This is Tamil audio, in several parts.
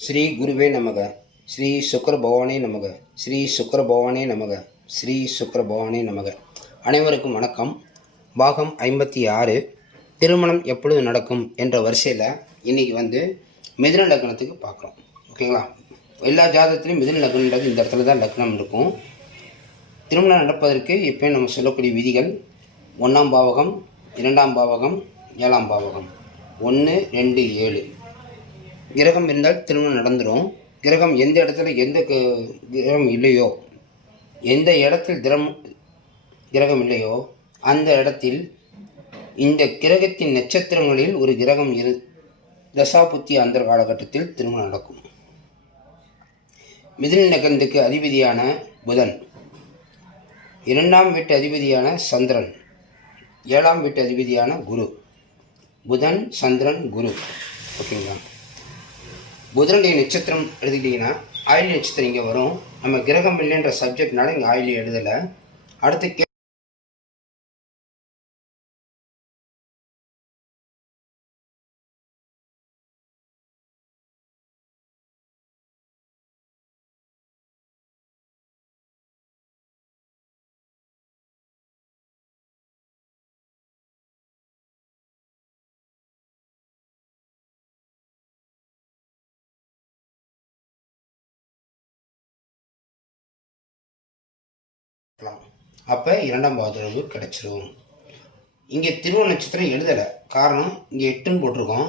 ஸ்ரீ குருவே நமக. ஸ்ரீ சுக்கர பகவானே நமக. ஸ்ரீ சுக்கர பகவானே நமக. ஸ்ரீ சுக்கர பகவானே நமக. அனைவருக்கும் வணக்கம். பாகம் 56 திருமணம் எப்பொழுது நடக்கும் என்ற வரிசையில் இன்றைக்கி மிதுன லக்னத்துக்கு பார்க்குறோம். ஓகேங்களா? எல்லா ஜாதகத்துலையும் மிதுன லக்னன்றது இந்த இடத்துல தான் லக்னம் இருக்கும். திருமணம் நடப்பதற்கு இப்போ நம்ம சொல்லக்கூடிய விதிகள்: 1ஆம் பாவகம், 2ஆம் பாவகம், 7ஆம் பாவகம். 1, 2, 7 கிரகம் இருந்தால் திருமணம் நடந்துடும். கிரகம் எந்த இடத்துல எந்த கிரகம் இல்லையோ, எந்த இடத்தில் கிரகம் இல்லையோ அந்த இடத்தில் இந்த கிரகத்தின் நட்சத்திரங்களில் ஒரு கிரகம் தசாபுத்தி அந்த காலகட்டத்தில் திருமணம் நடக்கும். மிதுன லக்னத்துக்கு அதிபதியான புதன், 2ஆம் வீட்டு அதிபதியான சந்திரன், 7ஆம் வீட்டு அதிபதியான குரு. புதன், சந்திரன், குரு. ஓகேங்களா? புதனுடைய நட்சத்திரம் எழுதிட்டீங்கன்னா ஆயிலி நட்சத்திரம் இங்கே வரும். நம்ம கிரகம் இல்லைன்ற சப்ஜெக்ட்னால இங்கே ஆயிலி எழுதலை. அடுத்து அப்போ 2ஆம் பாவத்தொடர்பு கிடைச்சிரும். இங்கே திருவோண நட்சத்திரம் எழுதலை. காரணம், இங்கே 8ன்னு போட்டிருக்கோம்.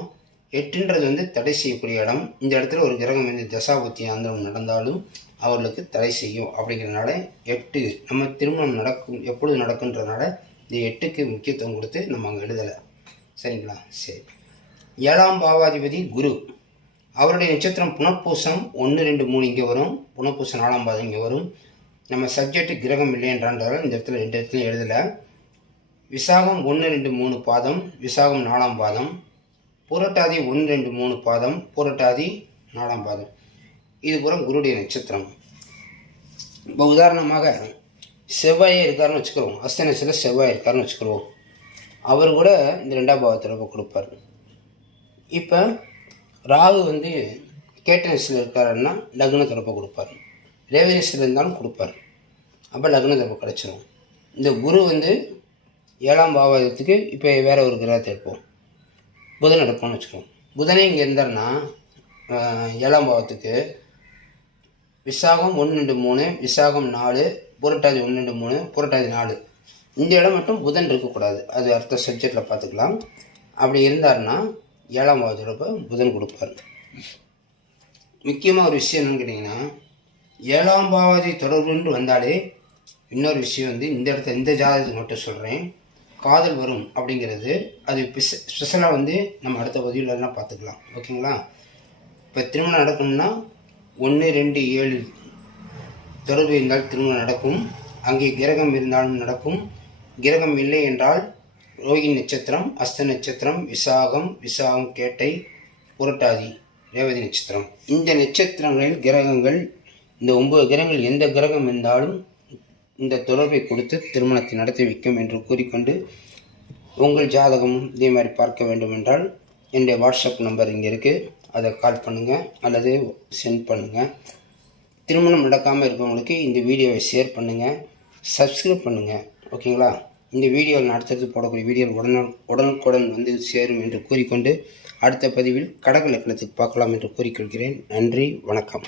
8ன்றது தடை செய்யக்கூடிய இடம். இந்த இடத்துல ஒரு கிரகம் தசாபுத்தி ஆந்திரம் நடந்தாலும் அவர்களுக்கு தடை செய்யும். அப்படிங்கிறதுனால 8 நம்ம திருமணம் நடக்கும் எப்பொழுது நடக்குன்றதுனால இந்த 8க்கு முக்கியத்துவம் கொடுத்து நம்ம அங்கே எழுதலை. சரிங்களா? சரி. 7ஆம் பாவாதிபதி குரு, அவருடைய நட்சத்திரம் புனப்பூசம் 1, 2, 3 இங்கே வரும். புனப்பூசம் 4ஆம் பாதம் இங்கே வரும். நம்ம சப்ஜெக்ட் கிரகம் இல்லைன்றால் இந்த இடத்துல 2 இடத்துலையும் எழுதலை. விசாகம் 1, 2, 3 பாதம், விசாகம் 4ஆம் பாதம். புரட்டாதி 1, 2, 3 பாதம், புரட்டாதி 4ஆம் பாதம். இது பூரா குருடைய நட்சத்திரம். இப்போ உதாரணமாக செவ்வாயே இருக்காருன்னு வச்சுக்கிறோம். அஸ்தனத்தில் செவ்வாய் இருக்காருன்னு வச்சுக்கிறோம். அவர் கூட இந்த 2ஆம் பாவத்தில் கொடுப்பார். இப்போ ராகு கேட்டனஸில் இருக்காருன்னா லக்ன தொடர்பை கொடுப்பார். ரேவதிஸில் இருந்தாலும் கொடுப்பார். அப்போ லக்ன தொடர்பு கிடச்சிரும். இந்த குரு 7ஆம் பாவத்துக்கு இப்போ வேற ஒரு கிரகத்தை எடுப்போம். புதன் எடுப்போம்னு வச்சுக்கோம். புதனே இங்கே இருந்தாருன்னா 7ஆம் பாவத்துக்கு விசாகம் 1, 2, 3, விசாகம் 4, புரட்டாதி 1, 2, 3, புரட்டாதி 4. இந்த இடம் மட்டும் புதன் இருக்கக்கூடாது. அது அடுத்த சப்ஜெக்டில் பார்த்துக்கலாம். அப்படி இருந்தாருன்னா 7ஆம் பாவத்தோட புதன் கொடுப்பார். முக்கியமாக ஒரு விஷயம் என்னன்னு கேட்டிங்கன்னா, 7ஆம் பாவாதி தொடர்புன்னு வந்தாலே இன்னொரு விஷயம் இந்த இடத்துல இந்த ஜாதகத்துக்கு மட்டும் சொல்கிறேன். காதல் வரும் அப்படிங்கிறது அது ஸ்பெஷலாக நம்ம அடுத்த பதிவுலலாம் பார்த்துக்கலாம். ஓகேங்களா? இப்போ திருமணம் நடக்கணும்னா 1, 2, 7 தொடர்பு இருந்தால் திருமணம் நடக்கும். அங்கே கிரகம் இருந்தாலும் நடக்கும். கிரகம் இல்லை என்றால் ரோகிணி நட்சத்திரம், அஸ்த நட்சத்திரம், விசாகம், கேட்டை, புரட்டாதி, ரேவதி நட்சத்திரம். இந்த நட்சத்திரங்களில் கிரகங்கள், இந்த 9 கிரகங்கள் எந்த கிரகம் இருந்தாலும் இந்த தொடர்பை கொடுத்து திருமணத்தை நடத்தி வைக்கும் என்று கூறிக்கொண்டு, உங்கள் ஜாதகம் இதே மாதிரி பார்க்க வேண்டும் என்றால் என்னுடைய வாட்ஸ்அப் நம்பர் இங்கே இருக்குது. அதை கால் பண்ணுங்கள் அல்லது சென்ட் பண்ணுங்கள். திருமணம் நடக்காமல் இருக்கவங்களுக்கு இந்த வீடியோவை ஷேர் பண்ணுங்கள், சப்ஸ்கிரைப் பண்ணுங்கள். ஓகேங்களா? இந்த வீடியோவில் அடுத்தது போடக்கூடிய வீடியோ உடனுக்குடன் சேரும் என்று கூறிக்கொண்டு அடுத்த பதிவில் கடக லக்னத்துக்கு பார்க்கலாம் என்று கூறிக்கொள்கிறேன். நன்றி, வணக்கம்.